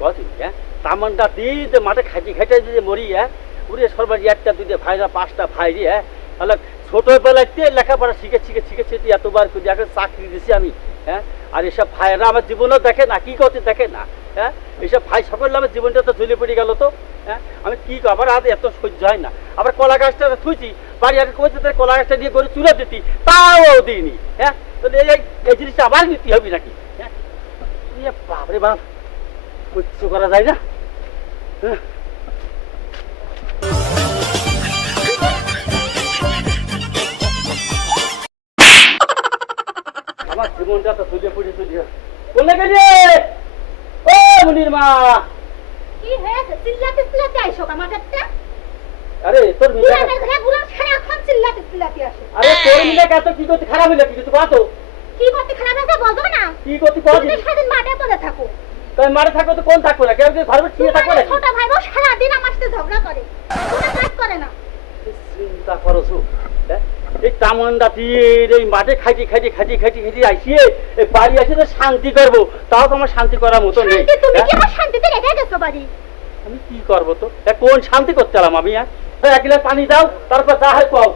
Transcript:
কদিন হ্যাঁ তামান্ডা দিতে মাঠে খাইতে খাইতে যদি মরি হ্যাঁ উড়ে সর্বাজি একটা দুইটা ভাইরা পাঁচটা ভাই রে হ্যাঁ তাহলে ছোটবেলাতে লেখাপড়া শিখেছি তুই এতবার করে এখন চাকরি দিছি আমি হ্যাঁ আর এসব ভাইয়েরা আমার জীবনও দেখে না কি করতে দেখে না হ্যাঁ এইসব ভাই সকল আমার জীবনটা তো ঝুলে পড়ে গেল তো হ্যাঁ আমি কি আবার আজ এত সহ্য হয় না আবার কলা গাছটা থুইছি বাড়ি আগে কইতে তার কলা গাছটা দিয়ে করে চুলে দিতি তাও দিইনি হ্যাঁ তাহলে এই জিনিসটা আবার নিতে হবে নাকি হ্যাঁ বাপরে বাপ কিচ্ছু করা যায় না হ্যাঁ আমার জীবনটা তো তুলে পড়ে বলে গেলে ও মুনির মা কি হয়েছে চিল্লাতে আইছো আমাদেরটা আরে তোর মিলে ঘরে গুলাম সারাক্ষণ চিল্লাতে আসে আরে তোর মিলে কত কি করতে খারাপ হইলো কিছু তো কত কি করতে খারাপ হয়েছে বলতো না কি করতে কত তুমি সারাদিন মাঠে পড়ে থাকো তুই মাঠে থাকো তো কোন থাকো না কেউ যদি ঘরে শুয়ে থাকো না ছোট ভাই বোন সারাদিন আমার সাথে ঝগড়া করে কোনো কাজ করে না চিন্তা করছো এই তামান্ডা দিয়ে এই মাঠে খাইতে আইসিয়ে এই বাড়ি আসে তো শান্তি করবো তাও তো আমার শান্তি করার মতো নেই তুমি কি আমার শান্তিতে রেখে গেছো বাড়ি আমি কি করবো তো কোন শান্তি করতে এলাম আমি এক গ্লাস পানি দাও তারপর যা হয় পাও